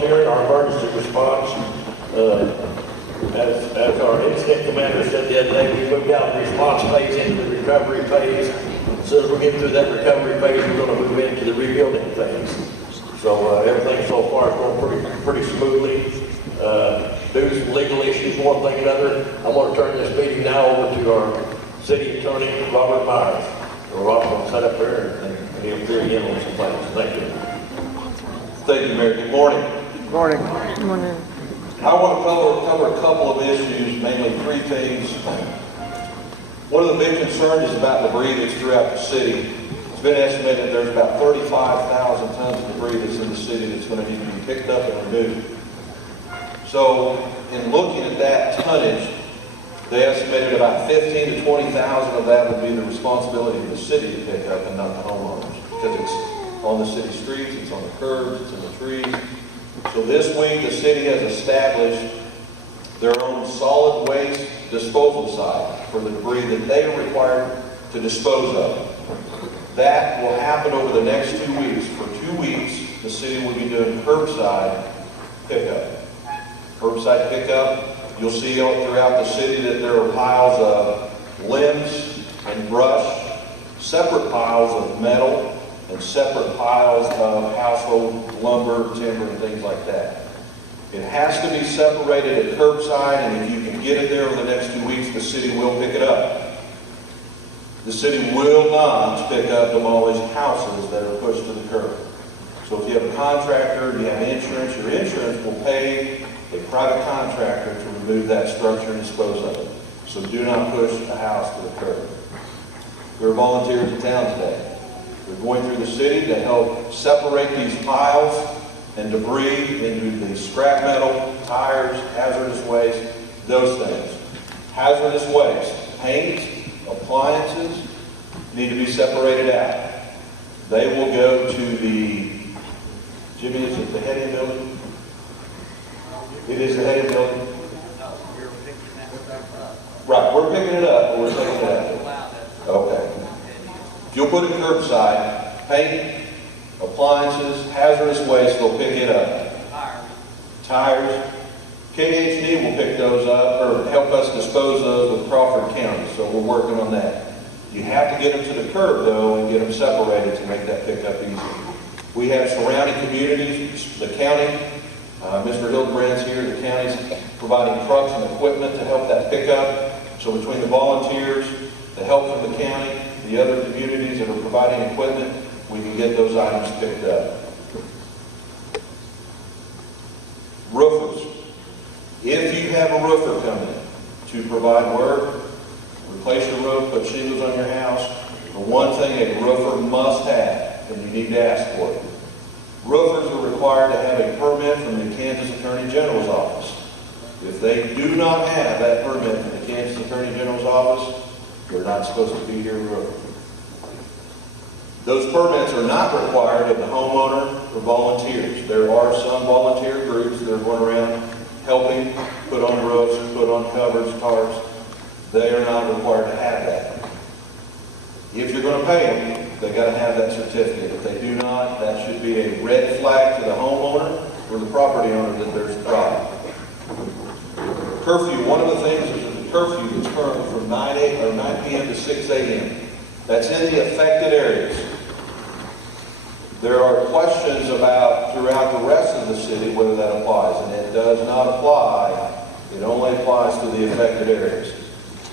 volunteering, our emergency response. As our incident commander said the other day, we moved out of the response phase into the recovery phase. As soon as we get through that recovery phase, we're going to move into the rebuilding phase. So everything so far is going pretty smoothly. Due to some legal issues, one thing and another, I'm going to turn this meeting now over to our city attorney, Robert Myers. So Robert will set up there and he'll fill you in on some things. Thank you. Thank you, Mayor. Good morning. Good morning. Good morning. I want to cover a couple of issues, mainly three things. One of the big concerns is about debris that's throughout the city. It's been estimated there's about 35,000 tons of debris that's in the city that's going to need to be picked up and removed. So, in looking at that tonnage, they estimated about 15 to 20,000 of that would be the responsibility of the city to pick up and not the homeowners, because it's on the city streets, it's on the curbs, it's in the trees. So this week, the city has established their own solid waste disposal site for the debris that they are required to dispose of. That will happen over the next 2 weeks. For 2 weeks, the city will be doing curbside pickup. Curbside pickup, you'll see throughout the city that there are piles of limbs and brush, separate piles of metal, and separate piles of household lumber, timber, and things like that. It has to be separated at curbside, and if you can get it there over the next 2 weeks, the city will pick it up. The city will not pick up demolished houses that are pushed to the curb. So if you have a contractor, you have insurance, your insurance will pay a private contractor to remove that structure and dispose of it. So do not push a house to the curb. There are volunteers in town today. They're going through the city to help separate these piles and debris into the scrap metal, tires, hazardous waste, those things. Hazardous waste, paint, appliances need to be separated out. They will go to the, Jimmy, is it the head-in building? It is the head-in building? Right, we're picking it up, but we're taking it out. Okay. You'll put it curbside, paint, appliances, hazardous waste, they'll pick it up. Tires. KHD will pick those up, or help us dispose those with Crawford County, so we're working on that. You have to get them to the curb, though, and get them separated to make that pickup easy. We have surrounding communities, the county, Mr. Hildebrand's here, the county's providing trucks and equipment to help that pickup. So between the volunteers, the help from the county, the other communities that are providing equipment, we can get those items picked up. Roofers. If you have a roofer coming to provide work, replace your roof, put shingles on your house, the one thing a roofer must have, and you need to ask for it, roofers are required to have a permit from the Kansas Attorney General's office. If they do not have that permit from the Kansas Attorney General's office, they're not supposed to be here roofing. Those permits are not required of the homeowner or volunteers. There are some volunteer groups that are going around helping put on roofs, put on covers, tarps. They are not required to have that. If you're going to pay them, they've got to have that certificate. If they do not, that should be a red flag to the homeowner or the property owner that there's a problem. Curfew, one of the things is that the curfew is currently from 9 p.m. to 6 a.m. That's in the affected areas. There are questions about throughout the rest of the city whether that applies, and it does not apply. It only applies to the affected areas.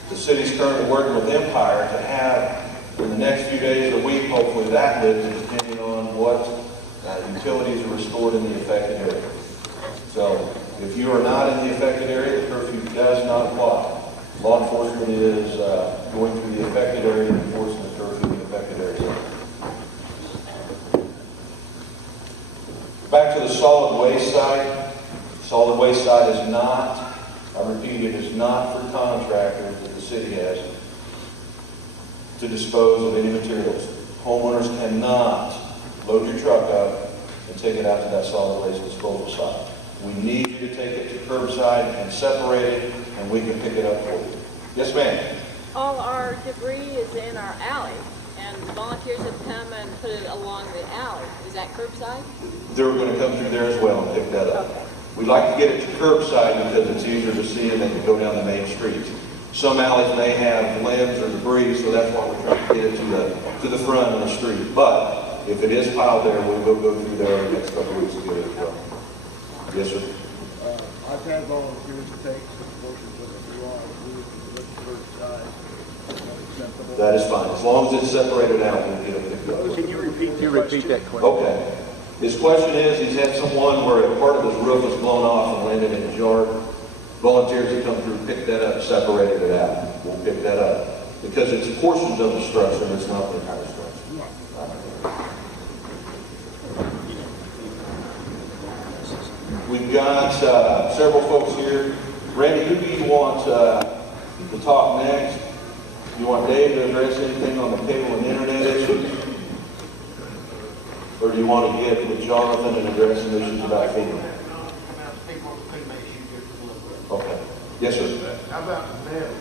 The city's currently working with Empire to have, in the next few days, a week, hopefully that lifted, depending on what utilities are restored in the affected area. So, if you are not in the affected area, the curfew does not apply. Law enforcement is going through the affected area and enforcing the curfew in the affected area. Back to the solid waste site. Solid waste site is not, I repeat, it is not for contractors that the city has to dispose of any materials. Homeowners cannot load your truck up and take it out to that solid waste disposal site. We need you to take it to curbside and separate it, and we can pick it up for you. Yes, ma'am. All our debris is in our alley, and the volunteers have come and put it along the alley. Is that curbside? They're going to come through there as well and pick that up. Okay. We like to get it to curbside because it's easier to see and they can go down the main streets. Some alleys may have limbs or debris, so that's why we're trying to get it to the front of the street. But if it is piled there, we will go through there in the next couple of weeks to get it as well. Yes, sir. I've had volunteers take some portions of the lawn, look curbside. Acceptable. That is fine. As long as it's separated out, we'll get it picked up. Can you repeat that question? Okay. His question is, he's had someone where a part of his roof was blown off and landed in his yard. Volunteers have come through, picked that up, separated it out. We'll pick that up. Because it's portions of the structure, it's not the entire structure. We've got several folks here. Randy, who do you want to talk next? You want Dave to address anything on the cable and internet issues? Or do you want to get with Jonathan and address some issues about FEMA? Okay. Yes, sir. How about metal?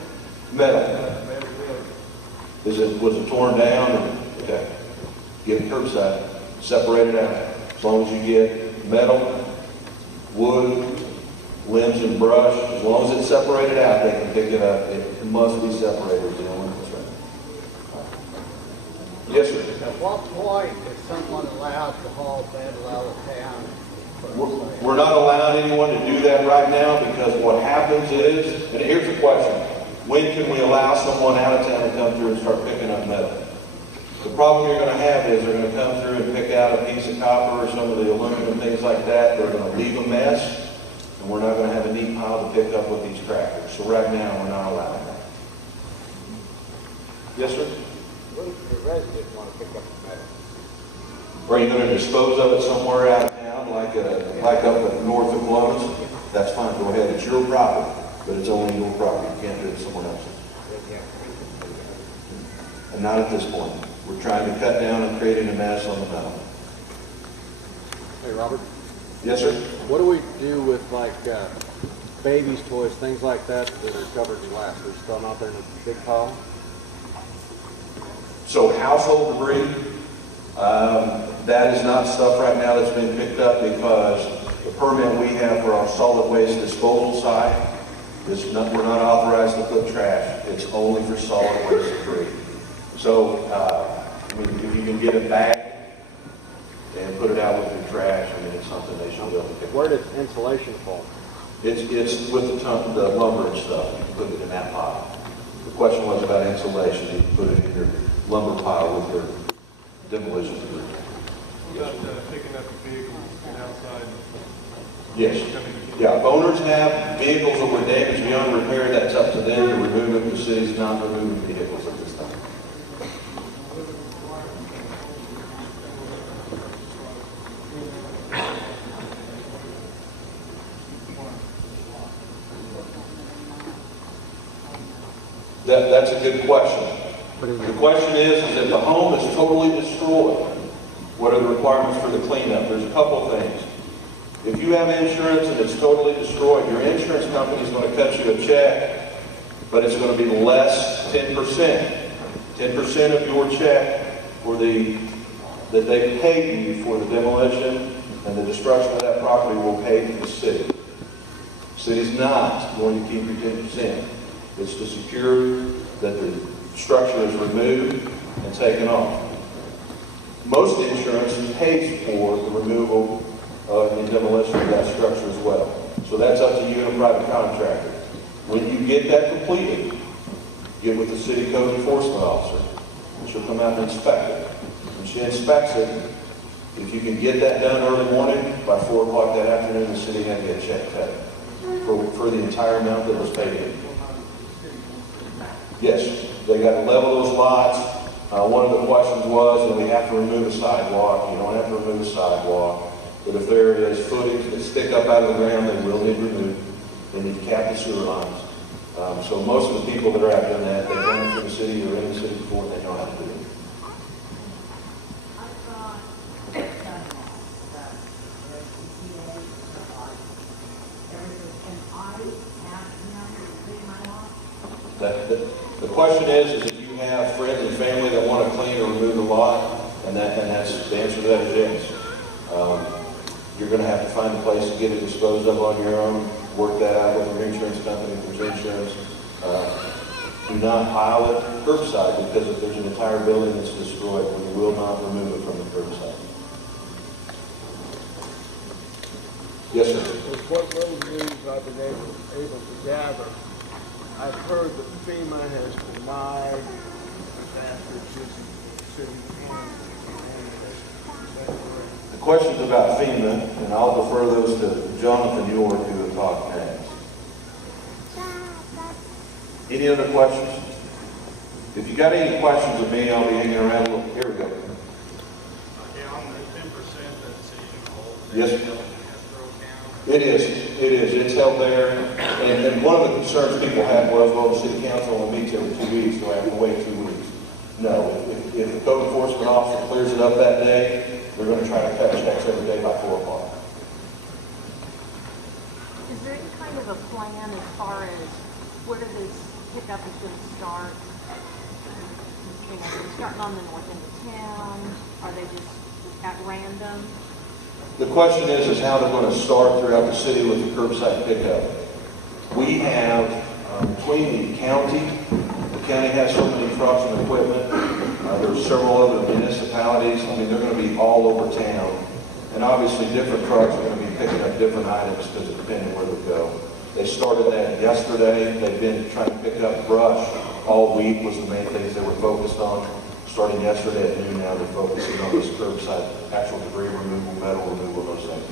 Metal. Was it torn down? Okay. Get it curbside. Separate it out. As long as you get metal, wood, limbs and brush, as long as it's separated out, they can pick it up. It must be separated. You know, that's right. Yes, sir. At what point is someone allowed to haul metal out of town? We're not allowing anyone to do that right now because what happens is, and here's the question, when can we allow someone out of town to come through and start picking up metal? The problem you're going to have is they're going to come through and pick out a piece of copper or some of the aluminum, things like that. They're going to leave a mess, and we're not going to have a neat pile to pick up with these tractors. So right now, we're not allowing that. Yes, sir? What if the resident want to pick up the metal? Are you going to dispose of it somewhere out of town, like up at north of Columbus? That's fine, go ahead. It's your property, but it's only your property. You can't do it someone else's. And not at this point. We're trying to cut down and creating a mess on the metal. Hey, Robert, Yes, sir? what do we do with like babies' toys, things like that that are covered in glass? They're still out there in a big pile? So household debris, that is not stuff right now that's been picked up because the permit we have for our solid waste disposal side is not, we're not authorized to put trash. It's only for solid waste debris. So, I mean, if you can get it back and put it out with your trash, I mean, it's something they should be able to pick up. Where does insulation fall? It's with the lumber and stuff. You can put it in that pile. The question was about insulation. You can put it in your lumber pile with your demolition debris. What about picking up vehicles and outside? Yes. Yeah, if owners have vehicles that were damaged beyond repair, that's up to them to remove it. The city's not removing vehicles at this time. That's a good question. The question is if the home is totally destroyed, what are the requirements for the cleanup? There's a couple of things. If you have insurance and it's totally destroyed, your insurance company is going to cut you a check, but it's going to be less 10%. 10% of your check for that they pay you for the demolition and the destruction of that property will pay to the city. The city's not going to keep your 10%. It's to secure that the structure is removed and taken off. Most insurance pays for the removal and demolition of that structure as well. So that's up to you and a private contractor. When you get that completed, get with the city code enforcement officer, and she'll come out and inspect it. When she inspects it, if you can get that done early morning, by 4 o'clock that afternoon, the city had to get a check cut for the entire amount that was paid in. Yes, they got to level those lots. One of the questions was, do we have to remove a sidewalk? You don't have to remove a sidewalk. But if there is footage that stick up out of the ground, they will need removed. They need to cap the sewer lines. So most of the people that are out doing that, they've done it for the city or in the city before, and they know how to do it. The question is if you have friends and family that want to clean or remove the lot, and that's the answer to that is yes. You're going to have to find a place to get it disposed of on your own. Work that out with your insurance company, with your insurance. Do not pile it curbside, because if there's an entire building that's destroyed, we will not remove it from the curbside. Yes, sir. With what little news I've been able to gather, I've heard that FEMA has denied that it should be city owned. The questions about FEMA, and I'll defer those to Jonathan York, who will talk next. Any other questions? If you got any questions of me, I'll be hanging around. Here we go. Okay, on the 10% that the city can hold. Yes. Escrow account. It is. It's held there. And one of the concerns people had was, well, the city council only meets every 2 weeks, do I have to wait 2 weeks? No. If the code enforcement officer clears it up that day, we're going to try to cut checks every day by 4 o'clock. Is there any kind of a plan as far as where this pickup is going to start? You know, are they starting on the north end of town? Are they just at random? The question is how they're going to start throughout the city with the curbside pickup. We have, between the county has so many trucks and equipment. There's several other municipalities. I mean, they're going to be all over town. And obviously different trucks are going to be picking up different items because it depends where they go. They started that yesterday. They've been trying to pick up brush all week was the main things they were focused on. Starting yesterday at noon, now they're focusing on this curbside, actual debris removal, metal removal, those things.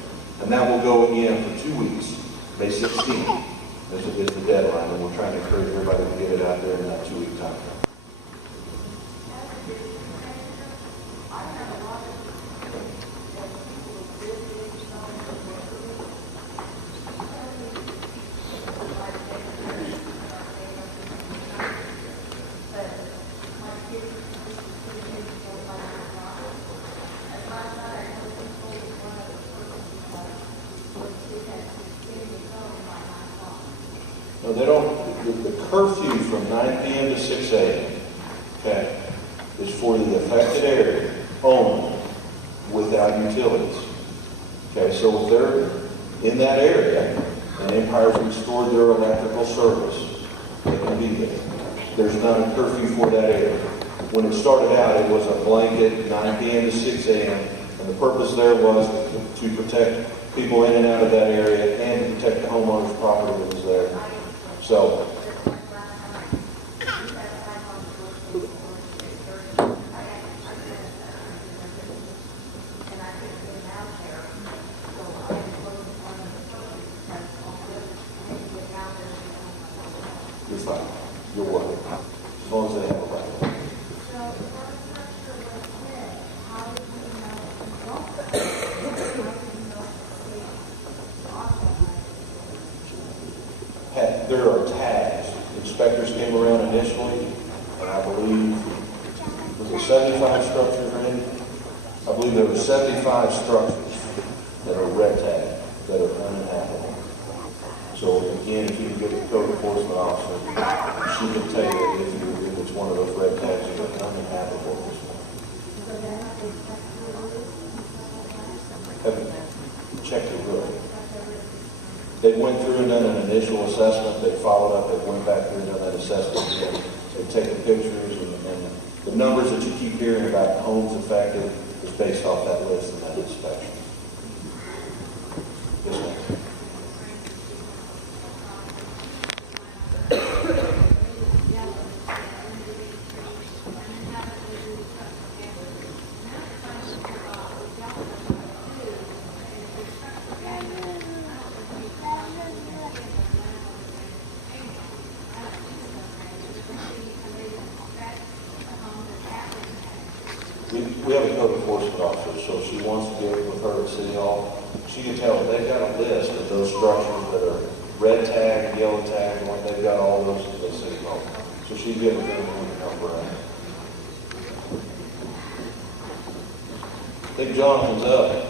And that will go again for 2 weeks. May 16th is the deadline, and we're trying to encourage everybody to get it out there in that 2 week time frame. No, they don't, the curfew from 9 p.m. to 6 a.m., okay, is for the affected area only without utilities. Okay, so if they're in that area and Empire's restored their electrical service, they can be there. There's not a curfew for that area. When it started out, it was a blanket 9 p.m. to 6 a.m., and the purpose there was to protect people in and out of that area and to protect the homeowner's property that was there. So, you're fine. You're welcome. As long as they have a right. There are tags. Inspectors came around initially, and I believe, was it 75 structures, Randy? I believe there were 75 structures that are red tagged, that are uninhabitable. So again, if you can get the code enforcement officer, she can tell you that if it's one of those red tags that are uninhabitable. Have you checked the roof? They went through and done an initial assessment. They followed up. They went back through and done that assessment again. They've taken pictures, and the numbers that you keep hearing about homes affected is based off that list and that inspection. Yes, ma'am. We have a code enforcement officer, so she wants to get with her at City Hall. She can tell them they've got a list of those structures that are red tag, yellow tag, and they've got all those at City Hall. So she's getting with them when we come around. I think Jonathan's up.